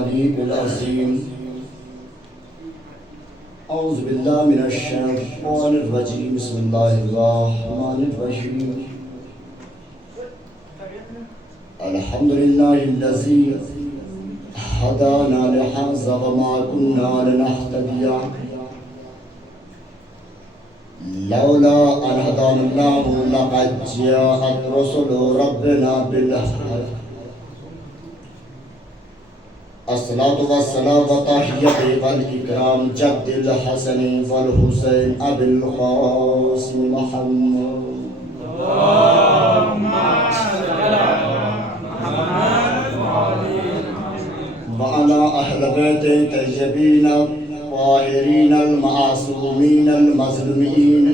العلي العظيم. أعوذ بالله من الشيطان الرجيم. بسم الله الرحمن الرحيم. الحمد لله الذي هدانا لهذا وما كنا لنهتدي لولا أن هدانا الله لقد جاءت رسل ربنا بالحق. الصلاة والسلام وتحية والإكرام جد الحسن والحسين أبي القاسم محمد. اللهم صل على محمد وعلى أهل بيت الطيبين الطاهرين المعصومين المظلومين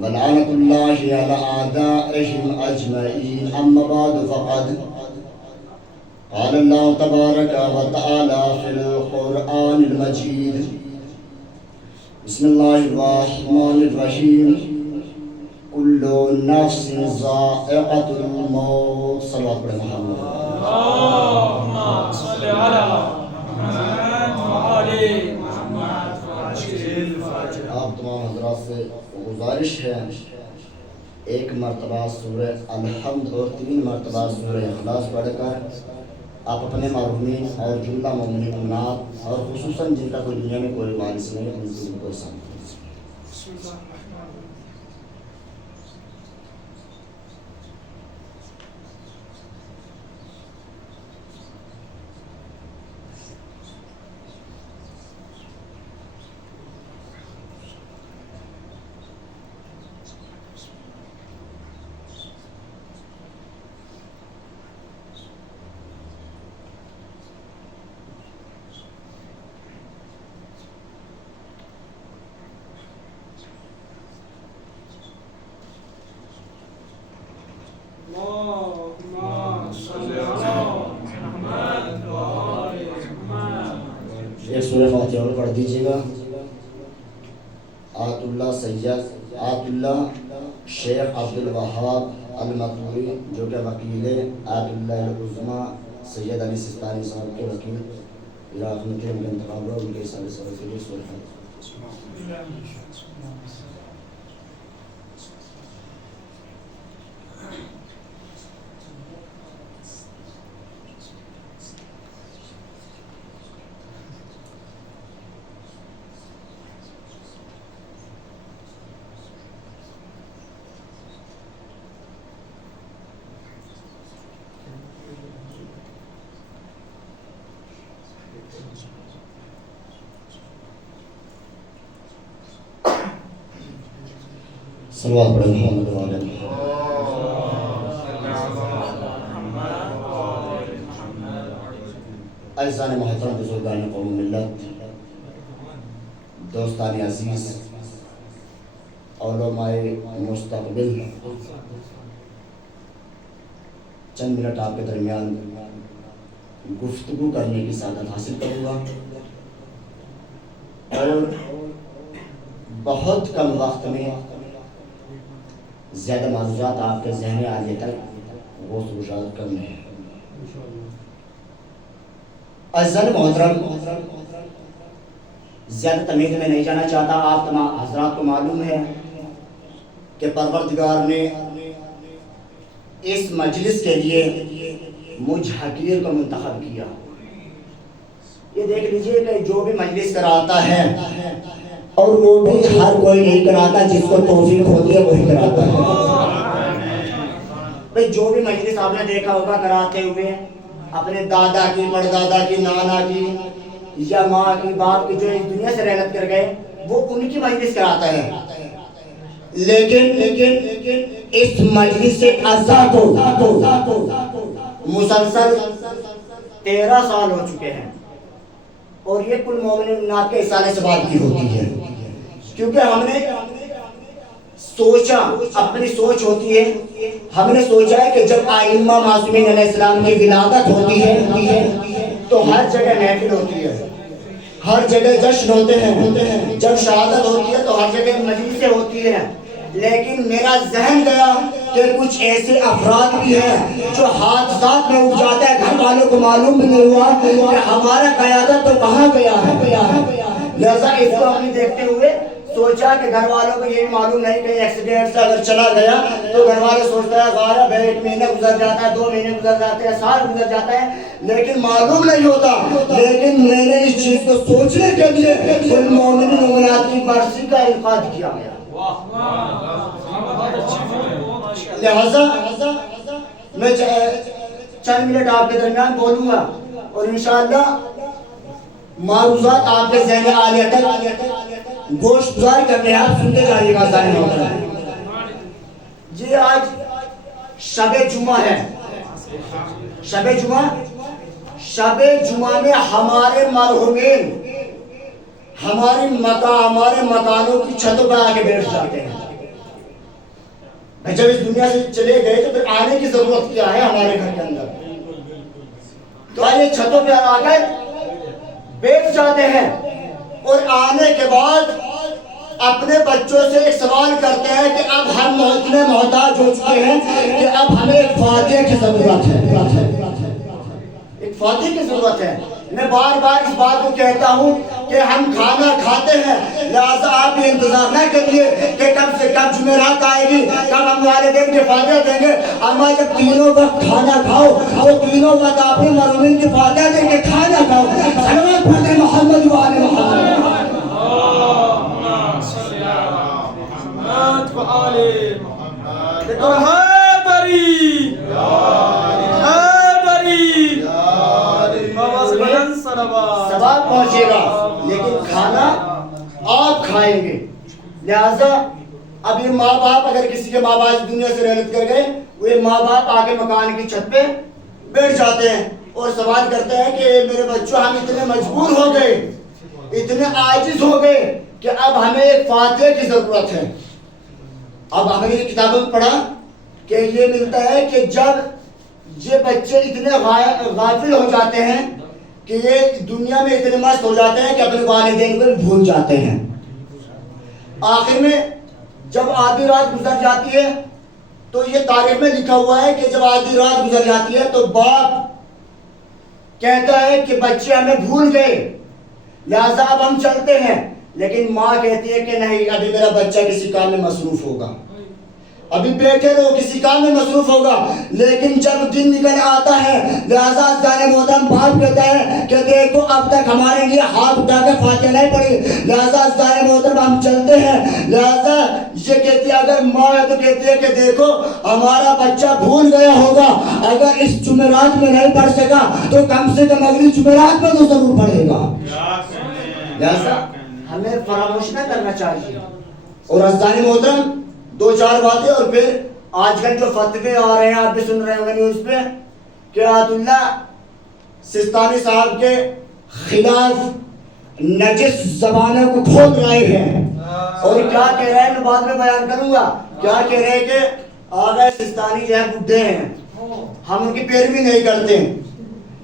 ولعنة الله على أعدائهم أجمعين. أما بعد فقد قال الله تبارك وتعالى في القرآن المجيد. بسم الله الرحمن الرحيم. كل نفس ذائقة الموت. صلوات على محمد. اللهم صل على محمد وعلى محمد وعجل الفجر. آپ تمام حضرات سے گزارش ہے ایک مرتبہ سورہ الحمد اور 3 مرتبہ سورہ اخلاص پڑھ کر آپ اپنے محرومین اور جملہ مومنین امنات اور خصوصاً جن کا کوئی دنیا میں کوئی وارث نہیں ان کو سامنے ایک سورہ فاتحہ اور پڑھ دیجیے گا. آت اللہ سید آت اللہ شیخ عبد الوہاب المطوری جو کہ وکیل آت اللہ العظمیٰ سید علی سستانی صاحب کے وکیل عراق میں تھے. ان کا انتخاب ہوا ان کے حساب سے کے لیے سورہ فاتحہ. صلوات پڑھیں محمد وعلی محمد. اعزان محترم بزرگان قوم ملت، دوستان عزیز، علماء مستقبل، چند منٹ آپ کے درمیان گفتگو کرنے کی سعادت حاصل کروں گا اور بہت کم وقت میں زیادہ معلومات آپ کے ذہن آنے تک وہ سوشال کرنے ہیں. عزیزان محترم، زیادہ تمہید میں نہیں جانا چاہتا. آپ تمام حضرات کو معلوم ہے کہ پروردگار نے اس مجلس کے لیے مجھ حقیر کو منتخب کیا. یہ دیکھ لیجئے کہ جو بھی مجلس کراتا ہے اور وہ بھی ہر کوئی نہیں کراتا، جس کو توفیق ہوتی ہے وہی کراتا ہے. بھئی جو بھی مجلس آپ نے دیکھا ہوگا کراتے ہوئے اپنے دادا کی، پردادا کی، نانا کی یا ماں کی، باپ کی جو اس دنیا سے رحلت کر گئے وہ ان کی مجلس کراتا ہے. لیکن اس مجلس سے آزاد ہو مسلسل 13 سال ہو چکے ہیں اور یہ کل مومنات کے اصالے سے بات کی ہوتی ہے. کیونکہ ہم نے سوچا، اپنی سوچ ہوتی ہے، ہم نے سوچا ہے کہ جب ائمہ معصومین علیہ السلام کی ولادت ہوتی ہے تو ہر جگہ محفل ہوتی ہے، ہر جگہ جشن ہوتے ہیں. جب شہادت ہوتی ہے تو ہر جگہ مجلسیں ہوتی ہیں. لیکن میرا ذہن گیا کہ کچھ ایسے افراد بھی ہیں جو حادثات میں اٹھ جاتا ہے، گھر والوں کو معلوم بھی نہیں ہوا کہ ہمارا قیادت تو کہاں گیا ہے۔ لہذا اس کو ہم نے دیکھتے ہوئے سوچا کہ گھر والوں کو یہ معلوم نہیں کہ ایکسیڈنٹ سے اگر چلا گیا تو گھر والے سوچتا ہے غالب ہے، 1 مہینہ گزر جاتا ہے، 2 مہینے گزر جاتے ہیں، سال گزر جاتا ہے، لیکن معلوم نہیں ہوتا۔ لیکن میں نے اس چیز کو سوچنے کے لیے کل مومنین و مومنات کی برسی کا انعقاد کیا گیا۔ لہذا میں چند منٹ آپ کے درمیان بولوں گا اور انشاءاللہ معروضات آپ کے ذہن عالیہ تک گوشت گزار کرنے آپ سنتے جائیے گا۔ ظاہر ہوتا ہے جی آج شب جمعہ ہے، شب جمعہ میں ہمارے مرحومین ہمارے مکانوں کی چھتوں پر آ کے بیٹھ جاتے ہیں۔ جب اس دنیا سے چلے گئے تو پھر آنے کی ضرورت کیا ہے ہمارے گھر کے اندر؟ تو آئیے چھتوں پہ آ کر بیٹھ جاتے ہیں اور آنے کے بعد اپنے بچوں سے ایک سوال کرتے ہیں کہ اب ہم اتنے محتاج ہو چکے ہیں کہ اب ہمیں ایک فاتح کی ضرورت ہے، ایک فاتح کی ضرورت ہے۔ میں بار بار اس بات کو کہتا ہوں کہ ہم کھانا کھاتے ہیں، لہذا آپ یہ انتظار نہ کریے کہ کب سے کب جمعرات آئے گی، کب ہم والدین کے فاتحہ دیں گے۔ اما جب تینوں وقت کھانا کھاؤ تو تینوں وقت اپنے مرحومین کی فاتحہ دیں کے کھانا کھاؤ۔ صلوات پڑھیں محمد و آل محمد۔ ثواب پہنچے گا لیکن کھانا آپ کھائیں گے۔ لہذا اب یہ ماں باپ، اگر کسی کے ماں باپ دنیا سے رحلت کر گئے، وہ ماں باپ آ کے مکان کی چھت پہ بیٹھ جاتے ہیں اور سوال کرتے ہیں کہ میرے بچوں ہم اتنے مجبور ہو گئے، اتنے عاجز ہو گئے کہ اب ہمیں ایک فاتح کی ضرورت ہے۔ اب ہم نے یہ کتابوں میں پڑھا کہ یہ ملتا ہے کہ جب یہ بچے اتنے غافل ہو جاتے ہیں کہ یہ دنیا میں اتنے مست ہو جاتے ہیں کہ اپنے والدین کو بھول جاتے ہیں۔ آخر میں جب آدھی رات گزر جاتی ہے تو یہ تاریخ میں لکھا ہوا ہے کہ جب آدھی رات گزر جاتی ہے تو باپ کہتا ہے کہ بچے ہمیں بھول گئے، لہذا اب ہم چلتے ہیں، لیکن ماں کہتی ہے کہ نہیں، ابھی میرا بچہ کسی کام میں مصروف ہوگا، ابھی بیٹھے رہو، کسی کام میں مصروف ہوگا۔ لیکن جب دن نکل آتا ہے لہذا زانے محترم باپ کہتا ہے کہ دیکھو اب تک ہمارے لیے ہاتھ اٹھا کے فاتحہ نہیں پڑھی، لہذا زانے محترم ہم چلتے ہیں۔ لہذا یہ کہتی ہے، اگر ماں ہے تو کہتی ہے کہ دیکھو ہمارا بچہ بھول گیا ہوگا، اگر اس جمعرات میں نہیں پڑھ سکا تو کم سے کم اگلی جمعرات میں تو ضرور پڑھے گا۔ لہذا ہمیں فراموش نہ کرنا چاہیے۔ اور ازدان محترم 2-4 باتیں، اور پھر آج کل جو فتوے آ رہے ہیں آپ بھی سن رہے ہوں گے نیوز پہ کہ آیت اللہ سستانی صاحب کے خلاف نجس زبانوں کو کھول رہے ہیں، اور کیا کہہ رہے ہیں میں بعد میں بیان کروں گا۔ کیا کہہ رہے ہیں کہ آغا سستانی جو ہے بڈھے ہیں، ہم ان کی پیروی نہیں کرتے،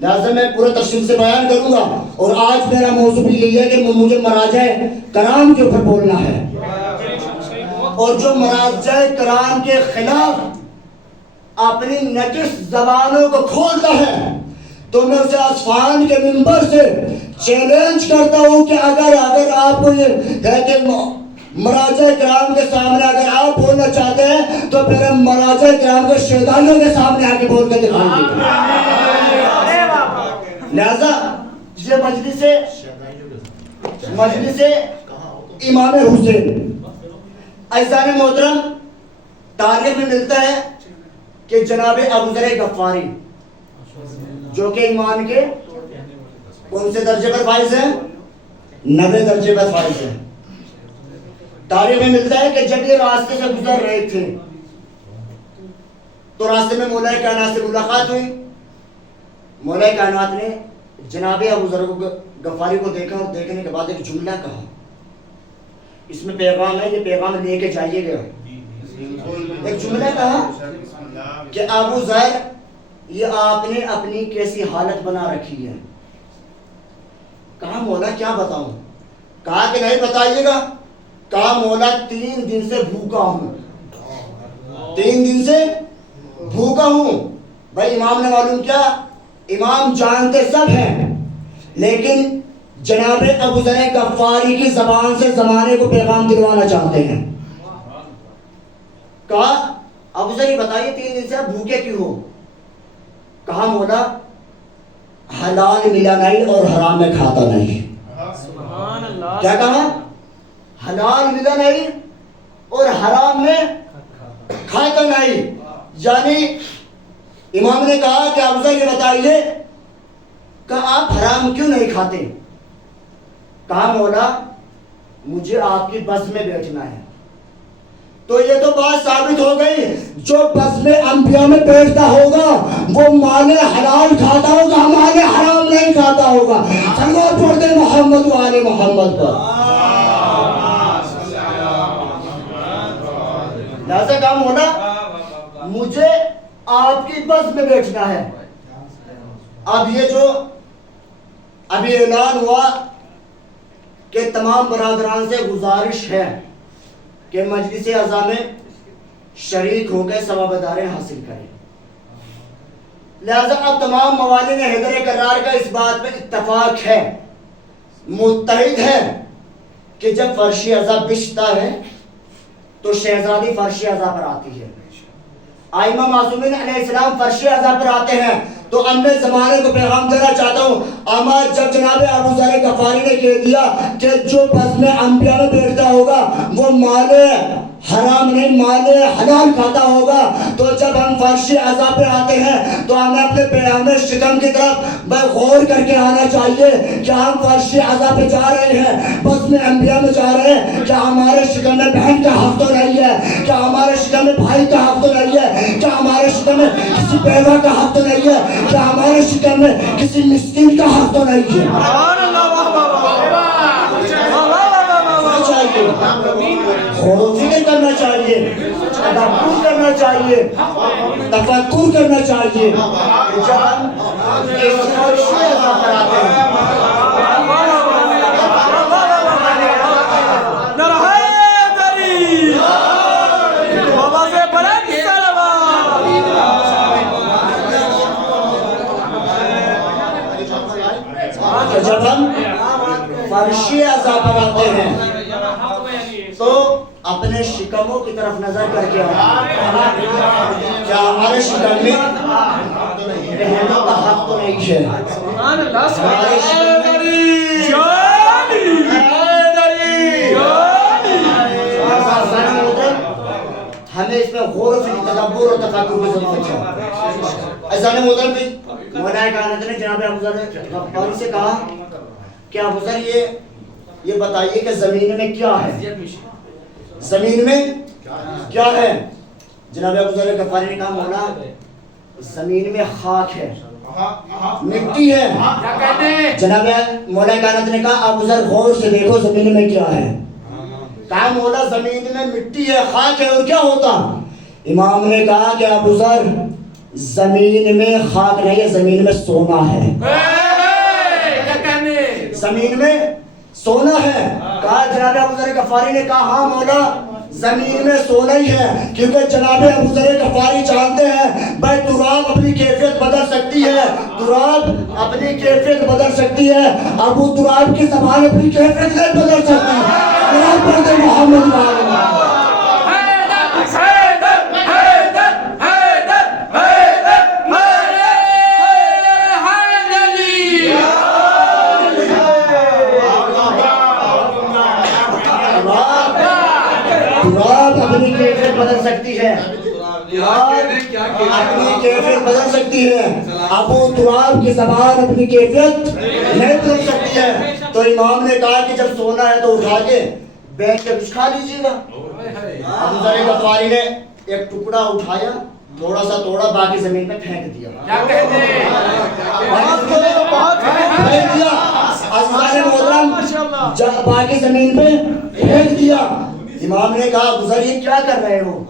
لہذا میں پورا تفصیل سے بیان کروں گا۔ اور آج میرا موضوع بھی یہی ہے کہ مجھے مراجع کرام کے اوپر بولنا ہے، اور جو مراجع کرام کے خلاف اپنی نجس زبانوں کو کھولتا ہے تو میں اسے اصفہان کے منبر سے چیلنج کرتا ہوں کہ اگر آپ کو یہ ہے کہ مراجع کرام کے سامنے اگر آپ بولنا چاہتے ہیں تو پھر مراجع کرام کے شیطانوں کے سامنے آ کے بول کے دکھائیں گے۔ لہذا یہ مجلس امام حسین، عزیزان محترم، تاریخ میں ملتا ہے کہ جناب ابو ذر غفاری جو کہ ایمان کے کون سے درجے پر فائز ہیں؟ 90 درجے پر فائز ہیں۔ تاریخ میں ملتا ہے کہ جب یہ راستے سے گزر رہے تھے تو راستے میں مولا کائنات سے ملاقات ہوئی۔ مولا کائنات نے جناب ابو ذر غفاری کو دیکھا اور دیکھنے کے بعد ایک جملہ کہا، اس میں پیغام ہے، یہ پیغام لے کے جائیے گا۔ ایک جملہ کہا کہ ابو ذر یہ آپ نے اپنی کیسی حالت بنا رکھی ہے۔ کہا مولا کیا بتاؤں؟ کہا کہ نہیں بتائیے گا۔ کہا مولا 3 دن سے بھوکا ہوں، 3 دن سے بھوکا ہوں. بھائی امام نے معلوم کیا, امام جانتے سب ہیں, لیکن جناب ابو ذر غفاری کی زبان سے زمانے کو پیغام دلوانا چاہتے ہیں. کہا ابو ذر بتائیے 3 دن سے آپ بھوکے کیوں ہو؟ کہا مولا حلال ملا نہیں اور حرام میں کھاتا نہیں. کیا کہا؟ حلال ملا نہیں اور حرام میں کھاتا نہیں. یعنی امام نے کہا کہ ابو ذر یہ بتائیے کہ آپ حرام کیوں نہیں کھاتے؟ کہا مولا مجھے آپ کی بس میں بیٹھنا ہے. تو یہ تو بات ثابت ہو گئی, جو بس میں انبیاء میں بیٹھتا ہوگا وہ مال حلال کھاتا ہوگا, مال حرام نہیں کھاتا ہوگا. صلوات پڑھتے محمد و آل محمد پر. لہذا کہا مولا مجھے آپ کی بس میں بیٹھنا ہے. اب یہ جو ابھی اعلان ہوا کہ تمام برادران سے گزارش ہے کہ مجلس اعضاء میں شریک ہو کے ثواب داریں حاصل کریں. لہذا اب تمام موالین حیدر کرار کا اس بات پہ اتفاق ہے, متحد ہے کہ جب فرشی اعضاء بچتا ہے تو شہزادی فرشی اعضاء پر آتی ہے, ائمہ معصومین علیہ السلام فرشی اعضاء پر آتے ہیں. تو اب میں زمانے کو پیغام دینا چاہتا ہوں, اما جب جناب ابو ذر غفاری نے کہہ دیا کہ جو بس میں انبیاء میں بیٹھتا ہوگا وہ مال حرام نہیں مال حلال کھاتا ہوگا, تو جب ہم فرشی اعضاء پہ آتے ہیں تو ہمیں اپنے پیام شکم کی طرف غور کر کے آنا چاہیے. کیا ہم فرشی اعضاء پہ جا رہے ہیں, بس میں انبیاء میں جا رہے ہیں؟ کیا ہمارے شکم میں بہن کا حق تو نہیں ہے؟ کیا ہمارے شکم میں بھائی کا حق تو نہیں ہے؟ کیا ہمارے شکم میں کسی بیوہ کا حق تو نہیں ہے؟ کیا ہمارے شکم میں کسی مسکین کا حق تو نہیں ہے؟ غور و فکر کرنا چاہیے, تدبر کرنا چاہیے, تفکر کرنا چاہیے. جب ہم اس فرشی اعضاء پر آتے ہیں جب ہم فرشی اعضاء پر آتے ہیں تو اپنے شکموں کی طرف نظر کر کے کیا ہمارے شکم میں بہنوں کا حق تو نہیں ہے؟ ہمیں اس میں غور و فکر تدبر اور تفکر کی ضرورت ہے. ایسا نہیں ہوتا بھی مولا کائنات نے جناب ابو ذر غفاری سے کہا کہ ابو ذر یہ بتائیے کہ زمین میں کیا ہے, زمین میں کیا ہے؟ جناب ابو ذر غفاری نے کہا مولا زمین میں خاک ہے, مٹی ہے. جناب مولا کائنات نے کہا ابو ذر غور سے دیکھو زمین میں کیا ہے. کہا مولا زمین میں مٹی ہے, خاک ہے, اور کیا ہوتا؟ امام نے کہا کہ ابو ذر زمین میں خاک نہیں ہے, زمین میں سونا ہے. زمین میں سونا ہے. کہا جناب ابو ذر غفاری نے کہا ہاں مولا زمین میں سونا ہی ہے, کیونکہ جناب ابو ذر غفاری جانتے ہیں بھائی تراب اپنی کیفیت بدل سکتی ہے, تراب اپنی کیفیت بدل سکتی ہے, ابو تراب کی زبان اپنی کیفیت نہیں بدل سکتی. محمد اپنی کیفیت بدل سکتی ہے, اپنی کیفیت بدل سکتی ہے, ابو تراب کی زبان اپنی کیفیت نہیں بدل سکتی ہے. تو امام نے کہا کہ جب سونا ہے تو اٹھا کے بیٹھ کے کچھ کھا لیجیے گا. ابو ذر غفاری نے ایک ٹکڑا اٹھایا, تھوڑا سا توڑا, باقی زمین میں پھینک دیا. باقی زمین میں پھینک دیا. امام نے کہا ابو ذر یہ کیا کر رہے ہو؟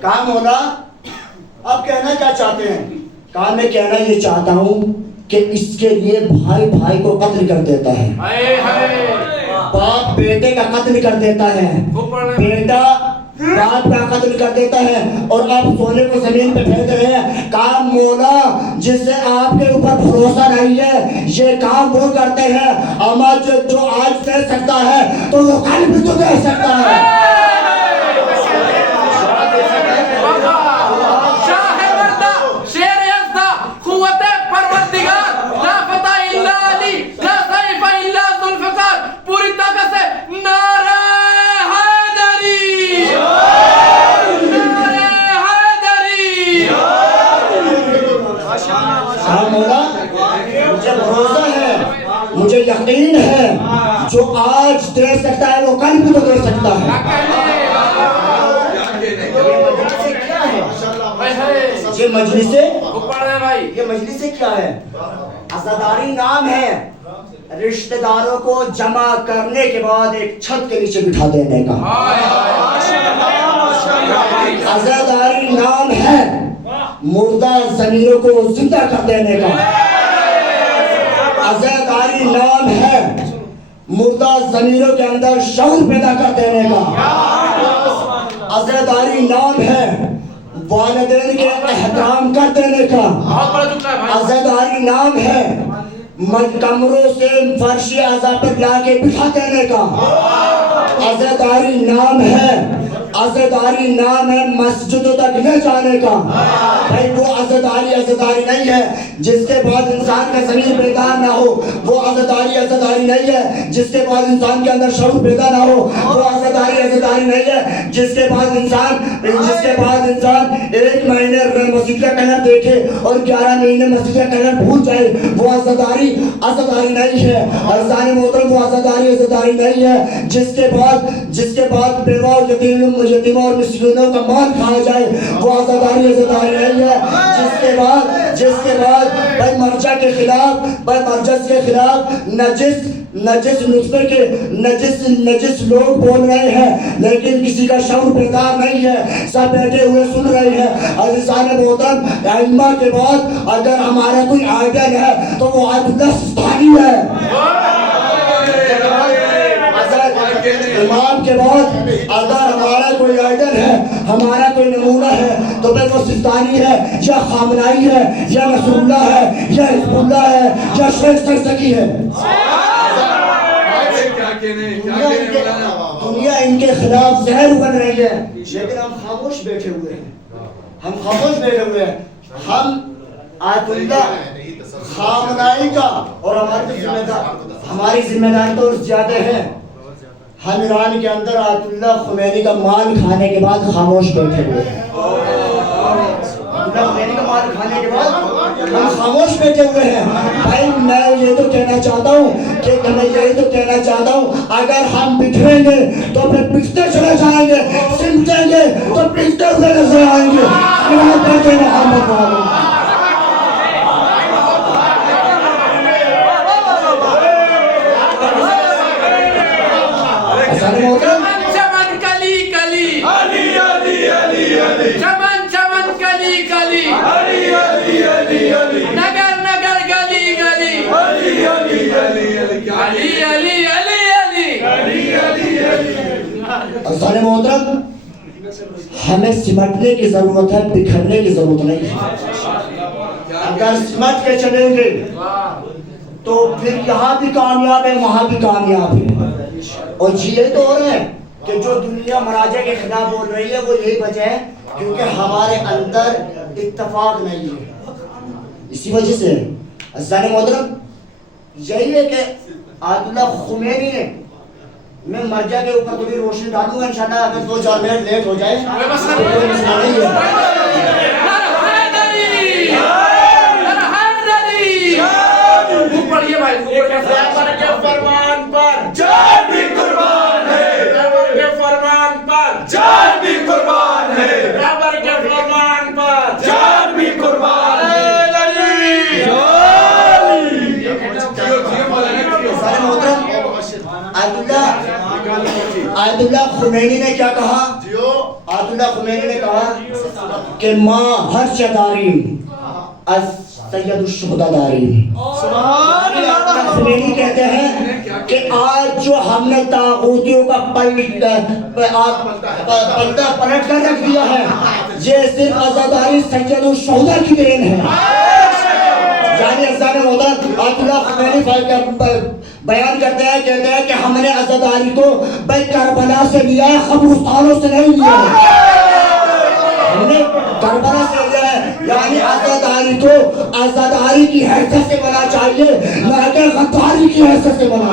کہا مولا اب کہنا کیا چاہتے ہیں؟ کہا میں کہنا یہ چاہتا ہوں کہ اس کے لیے بھائی بھائی کو قتل کر دیتا ہے, باپ بیٹے کا قتل کر دیتا ہے, بیٹا باپ کا قتل کر دیتا ہے اور آپ سونے کو زمین پہ پھینک رہے ہیں. کہا مولا جس سے آپ کے اوپر بھروسہ نہیں ہے یہ کام وہ کرتے ہیں, اما جو آج دے سکتا ہے تو وہ کل بھی تو دے سکتا ہے. مجھے یقین ہے جو آج دے سکتا ہے وہ کل بھی تو دے سکتا ہے. یہ مجلس کیا ہے؟ عزاداری نام ہے رشتہ داروں کو جمع کرنے کے بعد ایک چھت کے نیچے بٹھا دینے کا. عزاداری نام ہے مردہ ضمیروں کو زندہ کر دینے کا. عزاداری نام ہے مردہ ضمیروں کے اندر شعور پیدا کر دینے کا. عزاداری نام ہے والدین کے احترام کر دینے کا. عزاداری نام ہے کمروں سے فرشی اعضاء پر لا کے بٹھا دینے کا. عزاداری نام ہے مسجدوں تک لے جانے کا. بھائی وہ عزاداری نہیں ہے جس کے بعد انسان کا ضمیر بیدار نہ ہو. وہ عزاداری نہیں ہے جس کے بعد انسان کے اندر شعور پیدا نہ ہو. وہ عزاداری نہیں ہے جس کے بعد انسان 1 مہینے مسجد کا کلر دیکھے اور 11 مہینے مسجد کا کلر بھول جائے. وہ عزاداری نہیں ہے. عزیزان محترم وہ عزاداری نہیں ہے جس کے بعد بیوہ اور یتیموں اور مسکینوں کا مال کھایا جائے. وہ عزاداری نہیں ہے جس کے بعد بھائی مرجع کے خلاف نجس نطفے کے نجس لوگ بول رہے ہیں لیکن کسی کا شعور بیدار نہیں ہے, سب بیٹھے ہوئے سن رہے ہیں. عزیزان محترم ائمہ کے بعد اگر ہمارا کوئی آئیڈل ہے تو وہ آیت اللہ سستانی ہے. امام کے بعد اگر ہمارا کوئی آئیڈل ہے, ہمارا کوئی نمونہ ہے تو پھر وہ سستانی ہے یا خامنائی ہے یا نصر اللہ ہے یا حزب اللہ ہے یا شیخ سرسکی ہے. دنیا ان کے خلاف زہر بن رہی ہے لیکن ہم خاموش بیٹھے ہوئے ہیں. ہم آیت اللہ خامنائی کا اور ہماری ذمہ داری تو زیادہ ہے. ہم ایران کے اندر آیت اللہ خمینی کا مال کھانے کے بعد خاموش بیٹھے ہوئے ہیں. خمینی کا مال کھانے کے بعد ہم خاموش بیٹھے ہوئے ہیں. بھائی میں یہ تو کہنا چاہتا ہوں اگر ہم بکھریں گے تو پھر بکھتے چلے جائیں گے, سمٹیں گے تو بکھتے ہوئے نظر آئیں گے. چمن کلی کلی علی علی علی علی چمن چمن کلی کلی علی علی علی علی نگر نگر گلی گلی علی علی علی علی علی علی علی علی علی. عزیزان محترم ہمیں سمٹنے کی ضرورت ہے, بکھرنے کی ضرورت نہیں ہے. اگر سمٹ کے چلیں گے تو پھر یہاں بھی کامیاب ہے وہاں بھی کامیاب ہے. اور یہ تو ہو رہا ہے کہ جو دنیا مراجع کے خلاف بول رہی ہے وہ یہی وجہ ہے کیونکہ ہمارے اندر اتفاق نہیں ہے. اسی وجہ سے عزیزان محترم یہی ہے کہ آیت اللہ خمینی نے, میں مرجع کے اوپر تھوڑی روشنی ڈالوں گا انشاءاللہ. اگر 2-4 منٹ لیٹ ہو جائے کوئی مسئلہ نہیں ہے. فرمان پر جان بھی قربان ہے, کے فرمان پر جان بھی قربان ہے, رابر کے فرمان پر جان بھی قربان ہے. آیت اللہ خمینی نے کیا کہا؟ آیت اللہ خمینی نے کہا کہ ماں ہر شداریم از سید الشہداء داریم. خمینی کہتے ہیں کہ آج جو ہم نے طاغوتیوں کا پلٹا پلٹ کر رکھ دیا ہے. یہ صرف عزاداری سید الشہداء کی دین ہے. یعنی عزیزان محترم آیت اللہ خمینی بیان کرتے ہیں، کہتے ہیں کہ ہم نے عزاداری کو بھائی کربلا سے لیا ہے، قبرستانوں سے نہیں لیا ہے. ہم نے کربلا سے لیا ہے. یعنی عزاداری کو عزاداری کی حیثیت سے بنا چاہیے، نہ کہ غداری کی حیثیت سے بنا.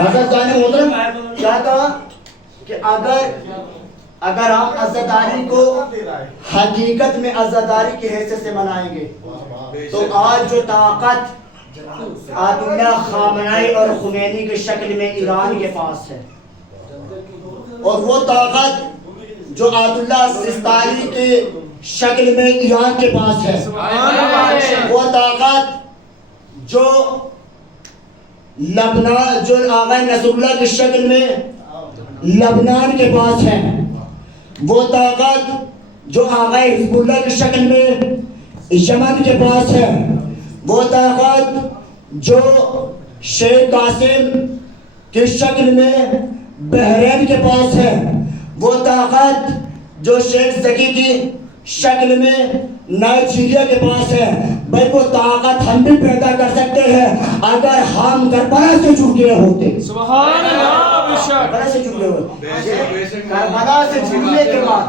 عزیزان محترم کیا کہا کہ اگر ہم عزاداری کو حقیقت میں عزاداری کی حیثیت سے منائیں گے تو آج جو طاقت آیت اللہ خامنائی اور خمینی کی شکل میں ایران کے پاس ہے، اور وہ طاقت جو آیت اللہ سستانی کی شکل میں ایران کے پاس ہے، وہ طاقت جو لبنان، جو آقا نصر اللہ کی شکل میں لبنان کے پاس ہے، وہ طاقت جو آقا حزب اللہ کی شکل میں یمن کے پاس ہے، وہ طاقت جو شیخ قاسم کی شکل میں بحرین کے پاس ہے، وہ طاقت جو شیخ زکی کی شکل میں نائجیریا کے پاس ہے. بھائی وہ طاقت ہم بھی پیدا کر سکتے ہیں اگر ہم کربلا سے جڑ گئے ہوتے. سبحان اللہ. کربلا سے جڑ گئے ہوتے. کربلا سے جڑنے کے بعد،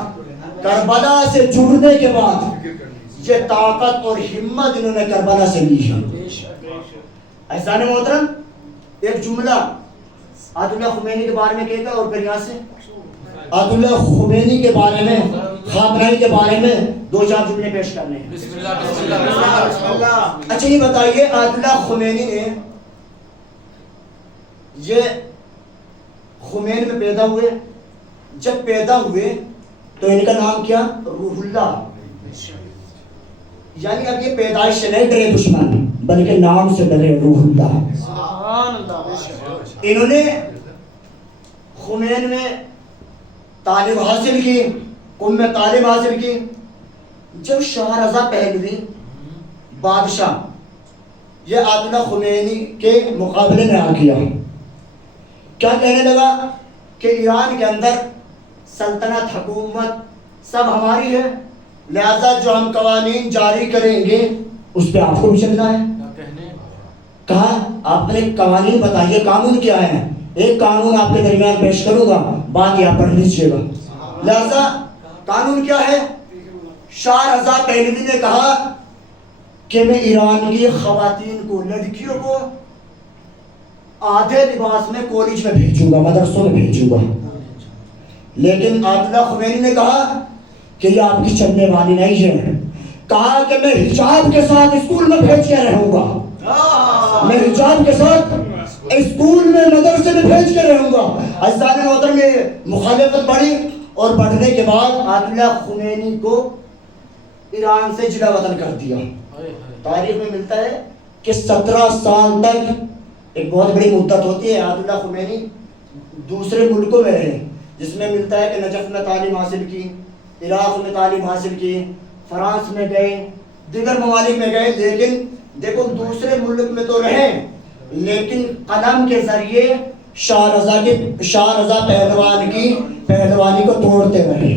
کربلا سے جڑنے کے بعد یہ طاقت اور ہمت انہوں نے کربلا سے لی ہے. عزیزان محترم ایک جملہ آیت اللہ خمینی کے بارے میں کہتا ہے، اور پھر یہاں سے آیت اللہ خمینی کے بارے میں، خامنائی کے بارے میں 2-4 جملے پیش کرنے ہیں. بسم اللہ بسم اللہ بسم اللہ. اچھا یہ بتائیے آیت اللہ خمینی نے یہ خمین میں پیدا ہوئے، جب پیدا ہوئے تو ان کا نام کیا؟ روح اللہ. یعنی اب یہ پیدائش سے نہیں ڈرے دشمن، بلکہ نام سے ڈرے روح اللہ. سبحان اللہ. انہوں نے خمین میں تعلیم حاصل کی، قم میں تعلیم حاصل کی. جب شاہ رضا پہلوی بادشاہ یہ آیت اللہ خمینی کے مقابلے میں آ گیا، کیا کہنے لگا کہ ایران کے اندر سلطنت، حکومت سب ہماری ہے، لہذا جو ہم قوانین جاری کریں گے اس پہ آپ کو بھی چلنا ہے. کہا آپ نے قوانین بتائیے، قانون کیا ہے؟ ایک قانون آپ کے درمیان پیش کروں گا، باقی آپ پڑھ لیجیے گا. لہذا قانون کیا ہے؟ شاہ رضا پہلوی نے کہا کہ میں ایران کی خواتین کو، لڑکیوں کو آدھے لباس میں کالج میں بھیجوں گا، مدرسوں میں بھیجوں گا. لیکن آیت اللہ خمینی نے کہا کہ یہ آپ کی چلنے والی نہیں ہے. کہا کہ میں حجاب کے ساتھ اسکول میں بھیج کے رہوں گا، میں حجاب کے ساتھ اسکول میں، مدرسے میں بھیج کے رہوں گا. عزیزان محترم میں مخالفت بڑھی، اور بڑھنے کے بعد آیت اللہ خمینی کو ایران سے جلا وطن کر دیا. تاریخ میں ملتا ہے کہ 17 سال تک، ایک بہت بڑی مدت ہوتی ہے، آیت اللہ خمینی دوسرے ملکوں میں رہے، جس میں ملتا ہے کہ نجف میں تعلیم حاصل کی، عراق میں تعلیم حاصل کی، فرانس میں گئے، دیگر ممالک میں گئے. لیکن دیکھو دوسرے ملک میں تو رہے، لیکن قلم کے ذریعے شاہ رضا پہلوان کی پہلوانی کو توڑتے رہے.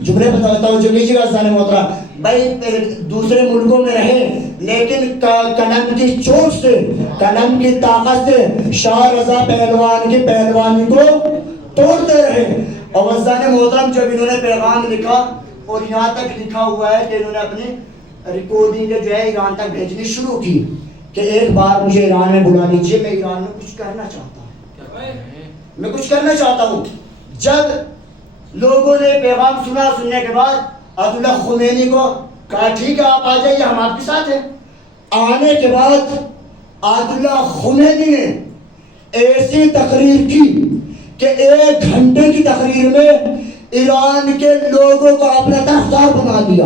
جملے بتاتا ہوں جو کیجیے گا عزیزان محترم. بھائی دوسرے ملکوں میں رہے، لیکن قلم کی چوٹ سے، قلم کی طاقت سے شاہ رضا پہلوان کی پہلوانی کو توڑتے رہے. اور عزیزان محترم جب انہوں نے پیغام لکھا، اور یہاں تک لکھا ہوا ہے کہ انہوں نے اپنی ریکارڈنگ جو ہے ایران تک بھیجنی شروع کی کہ ایک بار مجھے ایران میں بلا لیجیے، میں ایران میں کچھ کرنا چاہتا ہوں، میں کچھ کرنا چاہتا ہوں. جب لوگوں نے پیغام سنا، سننے کے بعد آیت اللہ خمینی کو کہا ٹھیک ہے آپ آ جائیے، ہم آپ کے ساتھ ہیں. آنے کے بعد آیت اللہ خمینی نے ایسی تقریر کی کہ 1 گھنٹے کی تقریر میں ایران کے لوگوں کو اپنا طرفدار بنا دیا،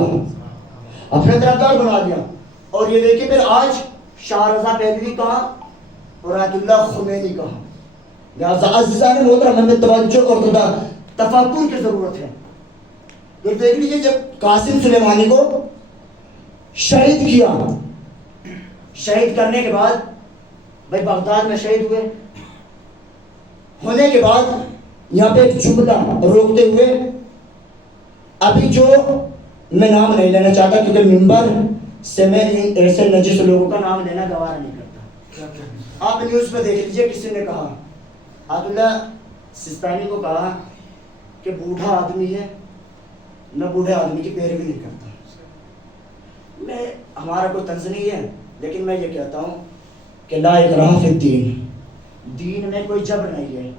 اپنا طرفدار بنا دیا. اور یہ دیکھیں پھر آج شاہ رضا پہلوی کہا اور آیت اللہ خمینی کہا. لہذا عزیزان محترم ہمیں توجہ اور تفکر کی ضرورت ہے. پھر دیکھ لیجیے جب قاسم سلیمانی کو شہید کیا، شہید کرنے کے بعد بھائی بغداد میں شہید ہوئے ہونے کے بعد یہاں پہ ایک جملہ روکتے ہوئے، ابھی جو میں نام نہیں لینا چاہتا کیونکہ ممبر سے میں ایسے نجس لوگوں کا نام لینا گوارا نہیں کرتا. آپ نیوز پہ دیکھ لیجئے، کسی نے کہا عبداللہ سستانی کو کہا کہ بوڑھا آدمی ہے، نہ بوڑھے آدمی کی پیروی نہیں کرتا. میں ہمارا کوئی طنز نہیں ہے، لیکن میں یہ کہتا ہوں کہ لا اکراہ فی الدین، دین میں کوئی جبر نہیں ہے.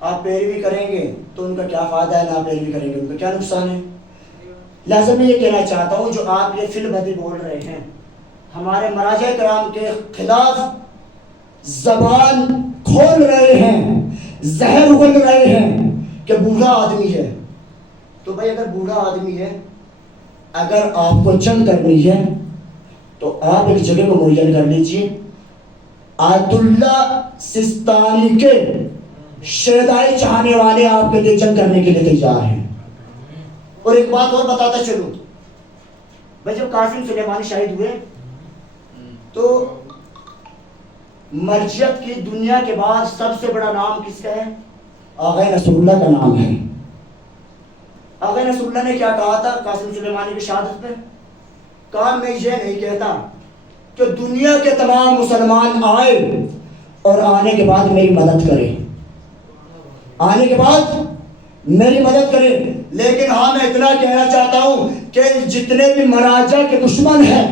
آپ پیروی کریں گے تو ان کا کیا فائدہ ہے، نہ پیروی کریں گے ان کا کیا نقصان ہے. لہٰذا میں یہ کہنا چاہتا ہوں، جو آپ یہ فی البدی بول رہے ہیں، ہمارے مراجع کرام کے خلاف زبان کھول رہے ہیں، زہر اگل رہے ہیں کہ بوڑھا آدمی ہے. تو بھائی اگر بوڑھا آدمی ہے، اگر آپ کو جنگ کرنی ہے تو آپ ایک جگہ کو معین کر لیجیے. آیت اللہ سستانی کے شیدائی چاہنے والے آپ کے لیے جنگ کرنے کے لیے تیار ہیں. اور ایک بات اور بتاتا چلوں، بھائی جب قاسم سلیمانی شہید ہوئے تو مرجعیت کی دنیا کے بعد سب سے بڑا نام کس کا ہے؟ آغا نصر اللہ کا نام ہے. آغا نصر اللہ نے کیا کہا تھا قاسم سلیمانی کی شہادت پہ؟ کہا میں یہ نہیں کہتا کہ دنیا کے تمام مسلمان آئے اور آنے کے بعد میری مدد کرے، آنے کے بعد میری مدد کرے، لیکن ہاں میں اتنا کہنا چاہتا ہوں کہ جتنے بھی مراجع کے دشمن ہیں،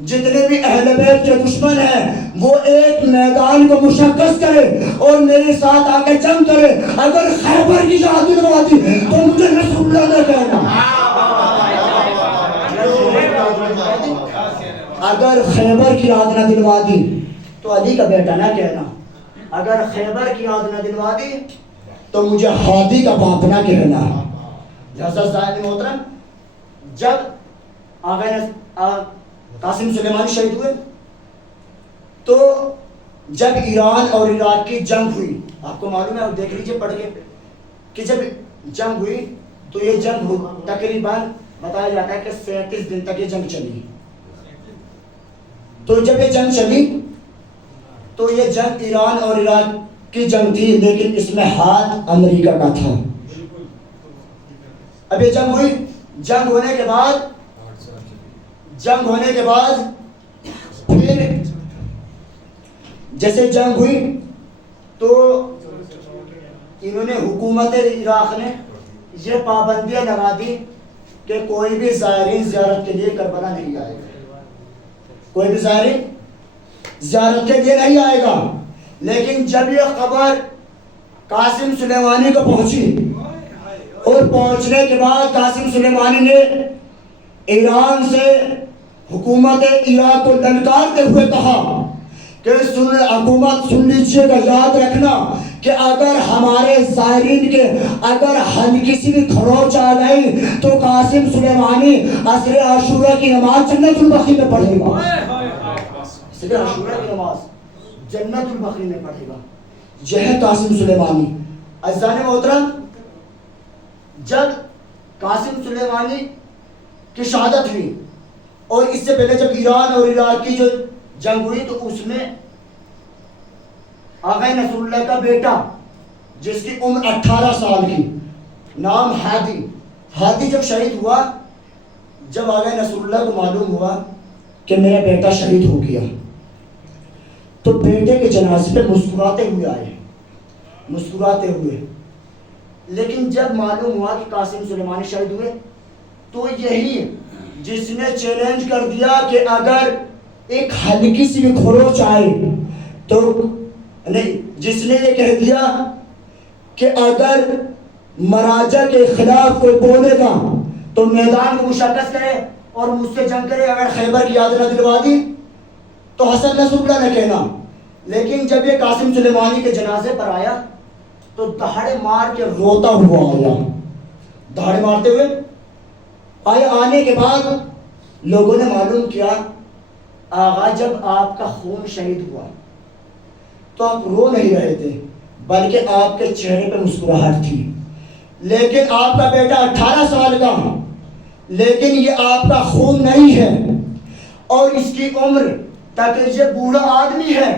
جتنے بھی اہل بیت کے دشمن ہیں، وہ ایک میدان کو مشخص کرے اور میرے ساتھ آ کے جنگ کرے. اگر خیبر کی یاد دلواتی تو مجھے نصر اللہ نہ کہنا. اگر خیبر کی یاد نہ دلوا دی تو علی کا بیٹا نہ کہنا. اگر خیبر کی یاد نہ دلوا دی تو مجھے ہادی کا باپ نہ کہنا. لہذا صاحب محترم، جب آغا قاسم سلیمانی شہید ہوئے تو جب ایران اور عراق کی جنگ ہوئی، آپ کو معلوم ہے، دیکھ لیجئے پڑھ کے، کہ جب جنگ ہوئی تو یہ جنگ تقریباً بتایا جاتا ہے کہ 37 دن تک یہ جنگ چلی. تو جب یہ جنگ چلی تو یہ جنگ ایران اور عراق کی جنگ تھی، لیکن اس میں ہاتھ امریکہ کا تھا. اب یہ جنگ ہوئی، جنگ ہونے کے بعد پھر جیسے جنگ ہوئی تو انہوں نے حکومت عراق نے یہ پابندیاں لگا دی کہ کوئی بھی زائرین زیارت کے لیے کربلا نہیں آئے گا، کوئی بھی زائرین زیارت کے لیے نہیں آئے گا. لیکن جب یہ خبر قاسم سلیمانی کو پہنچی اور پہنچنے کے بعد قاسم سلیمانی نے ایران سے حکومت عراق کو للکارتے ہوئے کہا کہ حکومت سن لیجیے گا، یاد رکھنا کہ اگر ہمارے زائرین کے اگر ہم کسی بھی خروچ آ گئی تو قاسم سلیمانی عصر عاشورہ کی نماز جنت البقیع میں پڑھے گا. عصر عاشورہ کی نماز جنت البقیع میں پڑھے گا. یہ ہے قاسم سلیمانی. عزیزان محترم، جب قاسم سلیمانی کی شہادت ہوئی اور اس سے پہلے جب ایران اور عراق کی جو جنگ ہوئی تو اس میں آغا نصر اللہ کا بیٹا جس کی عمر 18 سال کی، نام ہادی جب شہید ہوا، جب آغا نصر اللہ کو معلوم ہوا کہ میرا بیٹا شہید ہو گیا تو بیٹے کے جنازے پہ مسکراتے ہوئے. لیکن جب معلوم ہوا کہ قاسم سلیمانی شہید ہوئے تو یہی جس نے چیلنج کر دیا کہ اگر ایک ہلکی سی بھی خروچ آئے تو نہیں، جس نے یہ کہہ دیا کہ اگر مراجع کے خلاف کوئی بولے گا تو میدان کو مشخص کرے اور مجھ سے جنگ کرے، اگر خیبر کی یاد نہ دلوا دی تو حسن نصر اللہ نہ کہنا. لیکن جب یہ قاسم سلیمانی کے جنازے پر آیا تو دہاڑے مار کے روتا ہوا آیا، دہاڑے مارتے ہوئے آیا. آنے کے بعد لوگوں نے معلوم کیا آغا جب آپ کا خون شہید ہوا تو آپ رو نہیں رہے تھے بلکہ آپ کے چہرے پہ مسکراہٹ تھی. لیکن آپ کا بیٹا 18 سال کا، لیکن یہ آپ کا خون نہیں ہے اور اس کی عمر تک یہ بوڑھا آدمی ہے،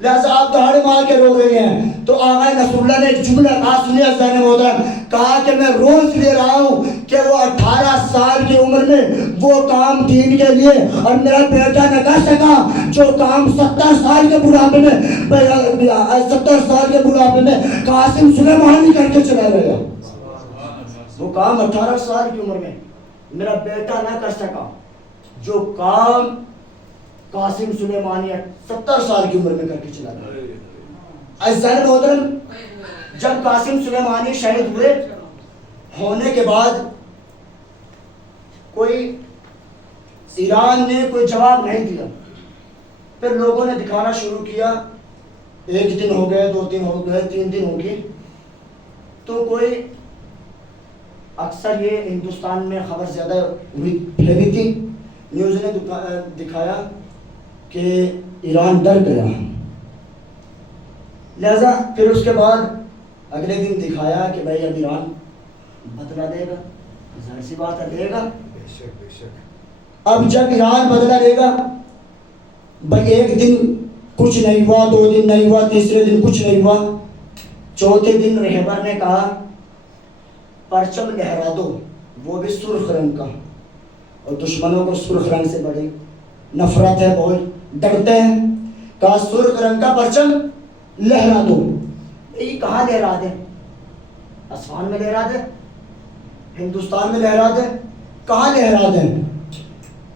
لہذا آپ دہاڑے مار کے رو رہے ہیں. تو آقا نصر اللہ نے ایک جملہ کہا, سنیے عزیزان محترم, کہا کہ میں روز لے رہا ہوں کہ وہ 18 سال کی عمر میں وہ کام دین کے لیے اور میرا بیٹا نہ کر سکا جو کام 70 سال کے بڑھاپے میں 70 سال کے بڑھاپے میں قاسم سلیمانی کر کے چلا گیا. وہ کام 18 سال کی عمر میں میرا بیٹا نہ کر سکا جو کام قاسم سلیمانی 70 سال کی عمر میں کر کے چلا گیا. عزیزان محترم, جب قاسم سلیمانی شہید ہوئے ہونے کے بعد کوئی ایران نے کوئی جواب نہیں دیا. پھر لوگوں نے دکھانا شروع کیا, 1 دن ہو گئے, 2 دن ہو گئے, 3 دن ہو گئے, تو کوئی اکثر یہ ہندوستان میں خبر زیادہ ہوئی پھیلی تھی, نیوز نے دکھایا کہ ایران ڈر گیا. لہذا پھر اس کے بعد اگلے دن دکھایا کہ بھائی اب ایران بدلہ دے گا, ظاہر سی بات ہے دے گا. اب جب ایران بدلہ دے گا, بھائی 1 دن کچھ نہیں ہوا, 2 دن نہیں ہوا, تیسرے دن کچھ نہیں ہوا, چوتھے دن رہبر نے کہا پرچم لہرا دو, وہ بھی سرخ رنگ کا. اور دشمنوں کو سرخ رنگ سے بڑی نفرت ہے, بہت ڈرتے ہیں. کہا سرخ رنگ کا پرچم لہرا دو. یہ کہاں لہرا دے؟ آسمان میں لہرا دے, ہندوستان میں لہرا دے, کہاں لہرا دے؟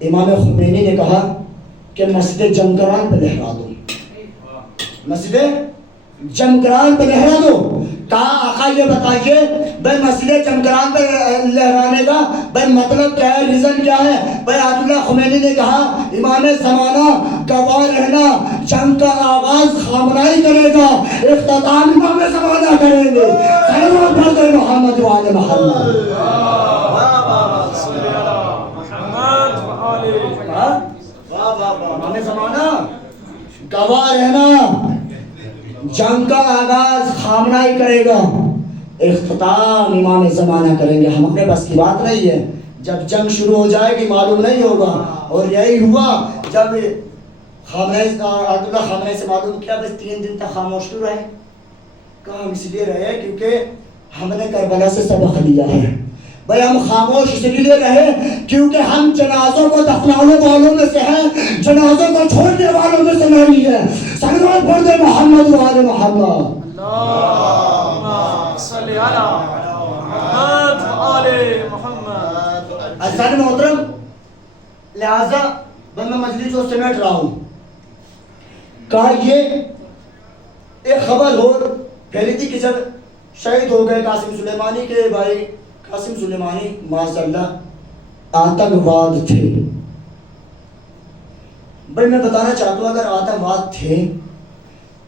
امام خمینی نے کہا کہ مسجد جمکران پہ لہرا دو, مسجد جمکران پہ لہرا دو. کہا آقا یہ بتائیے بھائی مسجد جمکران پہ لہرانے کا بھائی مطلب کیا ہے, ریزن کیا ہے؟ بھائی آیت اللہ خمینی نے کہا امام زمانہ گواہ رہنا, جنگ کا آغاز خامنائی کرے گا, اختتام امام زمانہ کریں گے. محمد وعلی محمد. امام زمانہ گواہ رہنا, جنگ کا آغاز خامنائی کرے گا, اختتام امام زمانہ کریں گے. ہم اپنے بس کی بات نہیں ہے, جب جنگ شروع ہو جائے گی معلوم نہیں ہوگا. اور یہی ہوا جب آیت اللہ خامنہ سے معلوم کیا, بس 3 دن تک خاموش کیوں رہے؟ کہا ہم اس لیے رہے کیونکہ ہم نے کربلا سے سبق لیا ہے. بھائی ہم خاموش اس لیے رہے کیونکہ ہم جنازوں کو دفنانے والوں میں سے ہیں, جنازوں کو چھوڑنے والوں میں سے نہیں ہے. صلوات پڑھ دے محمد و آل محمد. اللہم صلی علی محمد و آل محمد. عزیزان محترم, لہذا میں مجلس کو سمیٹ رہا ہوں. کہا یہ ایک خبر ہو پھیلی تھی کہ جب شہید ہو گئے قاسم سلیمانی کے بھائی, قاسم سلیمانی معاذ اللہ آتنکواد تھے. بھائی میں بتانا چاہتا ہوں اگر آتنکواد تھے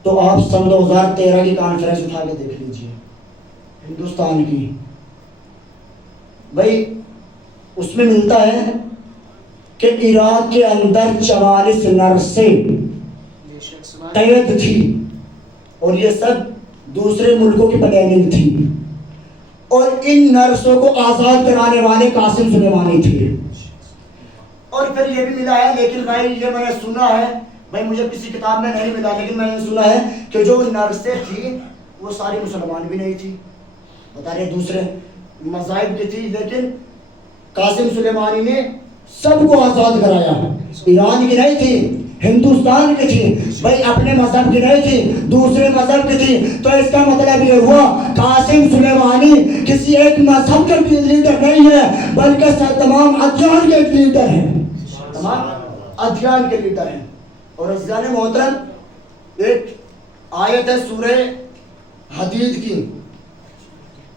تو آپ سن 2013 کی کانفرنس اٹھا کے دیکھ لیجئے ہندوستان کی. بھائی اس میں ملتا ہے کہ عراق کے اندر 44 نرسیں قید تھی اور یہ سب دوسرے ملکوں کی پلاننگ تھی, اور ان نرسوں کو آزاد کرانے والے قاسم سلیمانی تھے. اور پھر یہ بھی ملا ہے, لیکن بھائی یہ میں نے سنا ہے, بھائی مجھے کسی کتاب میں نہیں ملا, لیکن میں نے سنا ہے کہ جو نرسیں تھی وہ ساری مسلمان بھی نہیں تھی, بتا رہے دوسرے مذاہب کی تھی, لیکن قاسم سلیمانی نے سب کو آزاد کرایا. ایران کی نہیں تھی, ہندوستان کی تھی, بھائی اپنے مذہب کی نہیں تھی, دوسرے مذہب کی تھی. تو اس کا مطلب یہ ہوا قاسم سلیمانی کسی ایک مذہب کے لیڈر نہیں ہے بلکہ تمام ادیان کے لیڈر ہیں, تمام ادیان کے لیڈر ہیں. اور عزیزان محترم ایک آیت ہے سورہ حدید کی,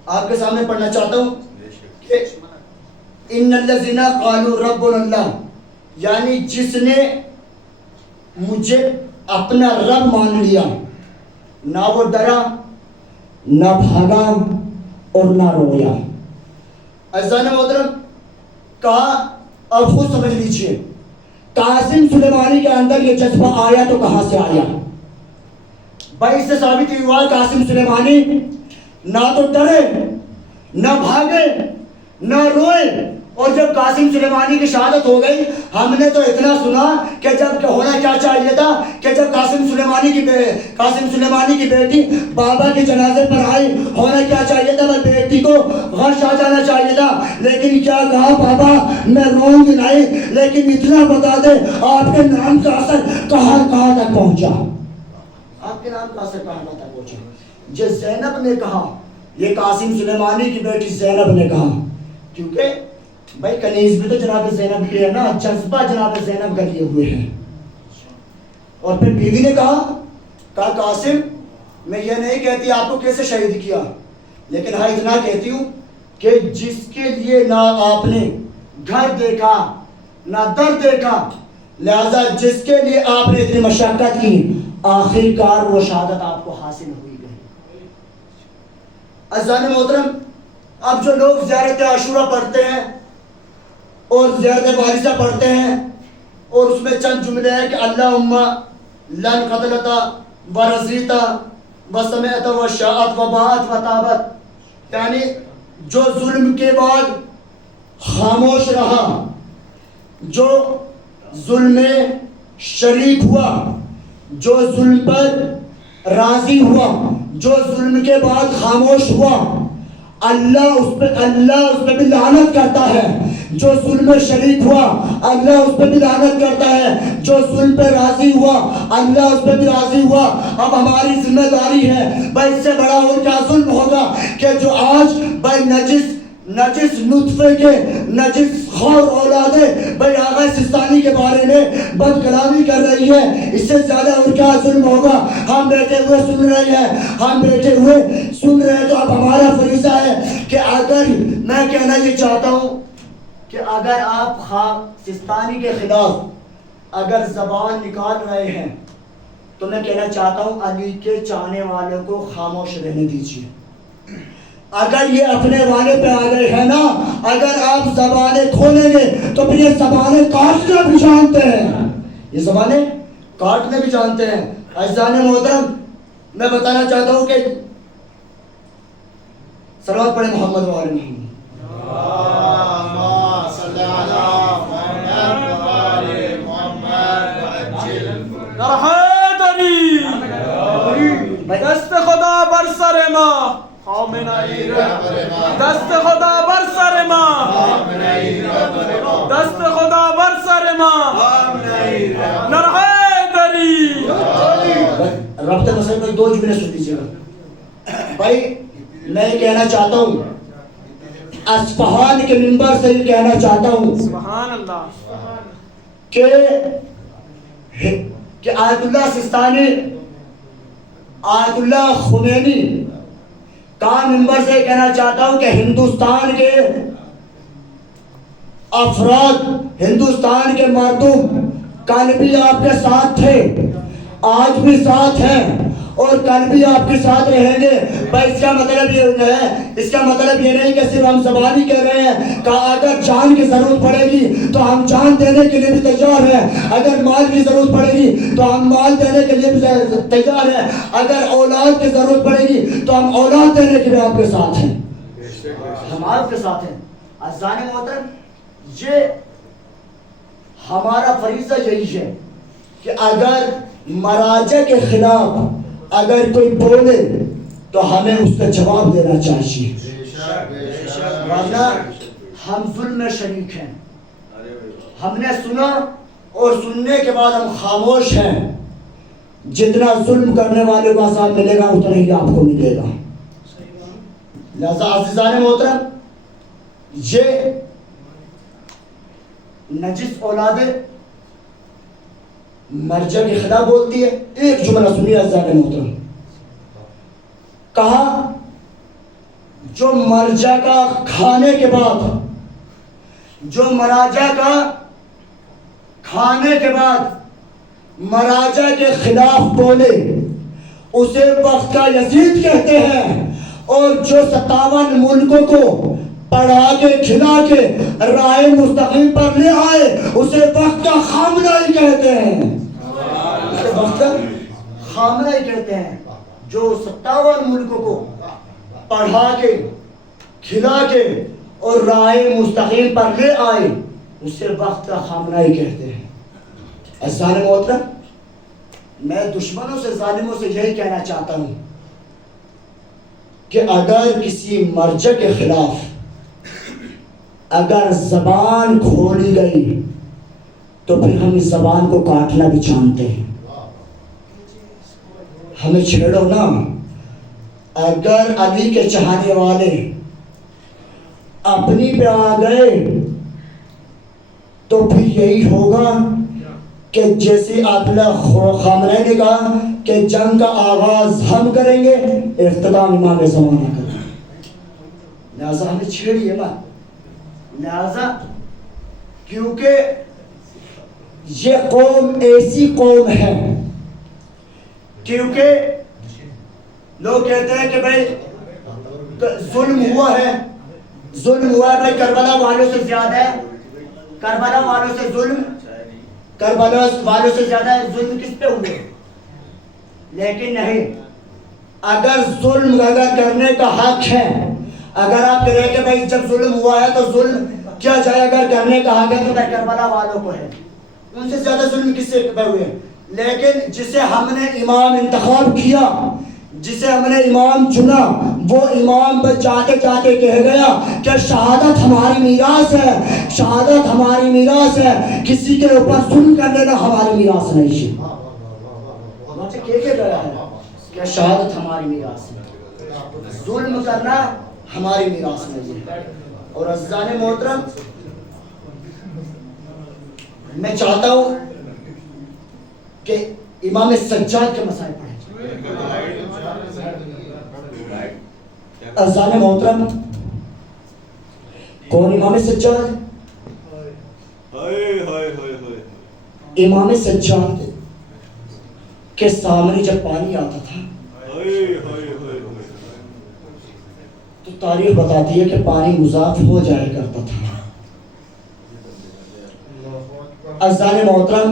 آپ کے سامنے پڑھنا چاہتا ہوں کہ ان الذین قالوا ربنا اللہ, یعنی جس نے مجھے اپنا رب مان لیا, نہ وہ ڈرا نہ بھاگا اور نہ رویا. عزیزان محترم کہا, اب خود سمجھ لیجئے قاسم سلیمانی کے اندر یہ جذبہ آیا تو کہاں سے آیا؟ بھائی اس سے ثابت ہی ہوا قاسم سلیمانی نہ تو ڈرے نہ بھاگے نہ روئے, اور جب قاسم سلیمانی کی شہادت ہو گئی ہم نے تو اتنا سنا کہ جب ہونا کیا چاہیے تھا کہ جب قاسم سلیمانی کی بیٹی بابا کے جنازے پر آئی ہونا کیا چاہیے تھا وہ بیٹی کو غش آ جانا چاہیے تھا لیکن کیا کہا بابا میں روں گی نہیں لیکن اتنا بتا دے آپ کے نام کا اثر کہاں تک پہنچا آپ کے نام کا اثر کہاں تک پہنچا جس زینب نے کہا یہ قاسم سلیمانی کی بیٹی زینب نے کہا کیونکہ بھائی کنیز بھی تو جناب زینب کی ہے نا جذبہ جناب زینب کا لیے ہوئے ہیں اور پھر بیوی نے کہا قاسم میں یہ نہیں کہتی آپ کو کیسے شہید کیا لیکن ہاں اتنا کہتی ہوں کہ جس کے لیے نہ آپ نے گھر دیکھا نہ در دیکھا لہذا جس کے لیے آپ نے اتنی مشقت کی آخر کار وہ شہادت آپ کو حاصل ہوئی گئی عزیزان محترم اب جو لوگ زیارت عاشورہ پڑھتے ہیں اور زیارت بارثہ پڑھتے ہیں اور اس میں چند جملے ہیں کہ اللہم لن قتلتا ورزیتا وسمعت وشاعت وباعت وطابت یعنی جو ظلم کے بعد خاموش رہا جو ظلم میں شریک ہوا جو ظلم پر راضی ہوا جو ظلم کے بعد خاموش ہوا اللہ اس پہ بھی لعنت کرتا ہے جو ظلم میں شریک ہوا اللہ اس پہ بھی لعنت کرتا ہے جو ظلم پہ راضی ہوا اللہ اس پہ بھی راضی ہوا اب ہماری ذمہ داری ہے بھائی اس سے بڑا اور کیا ظلم ہوگا کہ جو آج بھائی نجس نطفے کے نجس خور اولادیں بھائی آغا سستانی کے بارے میں بد کلامی کر رہی ہے اس سے زیادہ اور کیا ظلم ہوگا ہم بیٹھے ہوئے سن رہے ہیں تو اب ہمارا فریضہ ہے کہ اگر میں کہنا یہ چاہتا ہوں کہ اگر آپ سستانی کے خلاف اگر زبان نکال رہے ہیں تو میں کہنا چاہتا ہوں علی کے چاہنے والوں کو خاموش رہنے دیجیے اگر یہ اپنے والے پہ آ گئے ہیں نا اگر آپ زبانیں کھولیں گے تو پھر یہ زبانیں کاٹنا بھی جانتے ہیں عزیزان محترم میں بتانا چاہتا ہوں کہ صلوات پڑھیں محمد و آل محمد دست خدا بر سر ما خامنه‌ای دست خدا بر سر ما دست خدا بر سر ما نرحیدری رابطہ مسئلہ میں دو جملے سن لیجیے گا بھائی میں یہ کہنا چاہتا ہوں اصفہان کے منبر سے یہ کہنا چاہتا ہوں سبحان اللہ کہ آیت اللہ سستانی آیت اللہ خمینی کا منبر سے کہنا چاہتا ہوں کہ ہندوستان کے افراد ہندوستان کے مردم کل بھی آپ کے ساتھ تھے آج بھی ساتھ ہیں اور کل بھی آپ کے ساتھ رہیں گے بھائی اس کا مطلب یہ نہیں کہ صرف ہم زبانی کہہ رہے ہیں کہ اگر جان کی ضرورت پڑے گی تو ہم جان دینے کے لیے بھی تیار ہیں اگر مال کی ضرورت پڑے گی تو ہم مال دینے کے لیے بھی تیار ہیں اگر اولاد کی ضرورت پڑے گی تو ہم اولاد دینے کے لیے آپ کے ساتھ ہیں ہم آپ کے ساتھ ہیں عزیزان محترم یہ ہمارا فریضہ یہی ہے کہ اگر مراجع کے خلاف اگر کوئی بولے تو ہمیں اس کا جواب دینا چاہیے ورنہ ہم ظلم میں شریک ہیں ہم نے سنا اور سننے کے بعد ہم خاموش ہیں جتنا ظلم کرنے والے کو عذاب ملے گا اتنا ہی آپ کو ملے گا لہذا عزیزان محترم یہ نجس اولادیں مرجع کے خلاف بولتی ہے ایک جملہ سنیے عزیزان محترم کہا جو مرجع کا کھانے کے بعد جو مراجع کا کھانے کے بعد مراجع کے خلاف بولے اسے وقت کا یزید کہتے ہیں اور جو 57 ملکوں کو پڑھا کے کھلا کے راہ مستقیم پر لے آئے اسے وقت کا خامنہ‌ای کہتے ہیں اسے وقت کا خامنہ‌ای کہتے ہیں جو 57 ملکوں کو پڑھا کے کھلا کے اور راہ مستقیم پر لے آئے اسے وقت کا خامنہ ہی کہتے ہیں۔ عزیزان محترم، میں دشمنوں سے ظالموں سے یہی کہنا چاہتا ہوں کہ اگر کسی مرجع کے خلاف اگر زبان کھولی گئی تو پھر ہم اس زبان کو کاٹنا بھی جانتے ہیں۔ ہمیں چھیڑو نا، اگر علی کے چاہنے والے اپنی پہ آ گئے تو پھر یہی ہوگا کہ جیسے خامنہ نے کہا کہ جنگ کا آغاز ہم کریں گے، اختتام امام زمانہ کریں گے۔ لہذا ہمیں چھیڑیے مت، لہذا کیونکہ یہ قوم ایسی قوم ہے، کیونکہ لوگ کہتے ہیں کہ بھائی ظلم ہوا ہے بھائی، کربلا والوں سے زیادہ ہے، کربلا والوں سے ظلم، کربلا والوں سے زیادہ ظلم کس پہ ہوئے؟ لیکن نہیں، اگر ظلم کرنے کا حق ہے، اگر آپ کہہ رہے کہ بھائی جب ظلم ہوا ہے تو ظلم کیا جائے، اگر کرنے کا حق ہے تو کربلا والوں کو ہے، ان سے زیادہ ظلم کس سے ہوئے؟ لیکن جسے ہم نے امام انتخاب کیا، جسے ہم نے امام چنا، وہ امام پر جاتے جاتے کہہ گیا کہ شہادت ہماری میراث ہے، شہادت ہماری میراث ہے، کسی کے اوپر ظلم کر لینا ہماری میراث نہیں ہے۔ کہہ گیا ہے کہ شہادت ہماری میراث ہے، ظلم کرنا ہماری میراث نہیں ہے۔ اور عزیزان محترم، میں چاہتا ہوں کہ امام سجاد کے مسائل پڑھیں۔ عزیزان محترم، کون امام سجاد؟ امام سجاد کے سامنے جب پانی آتا تھا تو تاریخ بتاتی ہے کہ پانی مضاف ہو جایا کرتا تھا۔ عزیزان محترم،